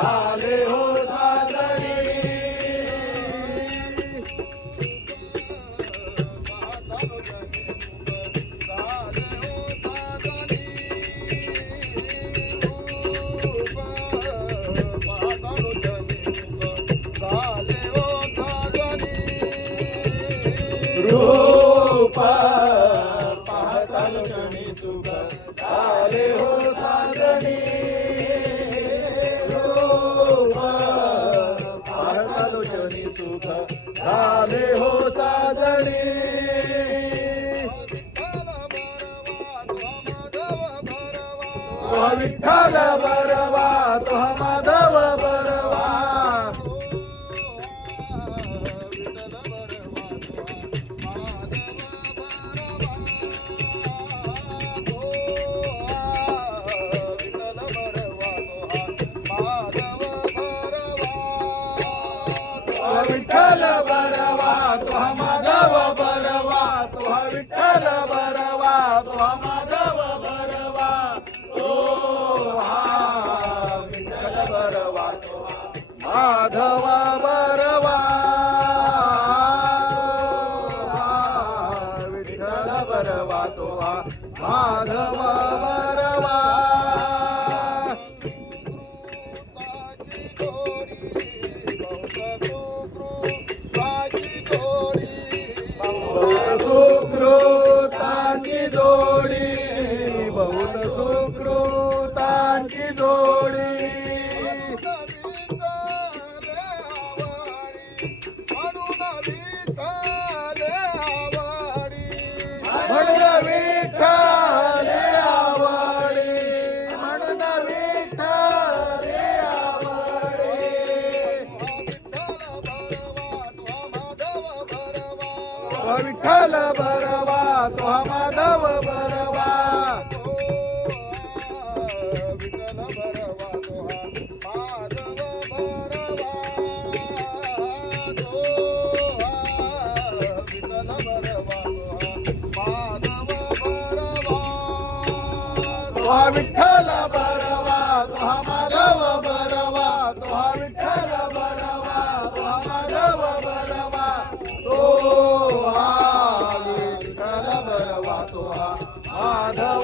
झाले हो साजरे रूप पाहताल क्षणी सुख झाले हो साजनी रूप पाहताल क्षणी सुख झाले हो साजनी विठ्ठल बरवा तो माधव बरवा विठ्ठल बरवा तो माधव बरवा तो विठ्ठल बरवा तो माधव बरवा ओ हा विठ्ठल बरवा तो माधव बरवा विठ्ठल बरवा तो माधव बरवा सुकृतांची जोडी बहुत सुकृतांची जोडी म्हणून विठ्ठले आवडी म्हणून विठ्ठले आवडी विठ्ठल बरवा तो माधव बरवा विठ्ठल बरवा तो माधव बरवा तो विठ्ठल बरवा तो माधव बरवा तो विठ्ठल बरवा तो माधव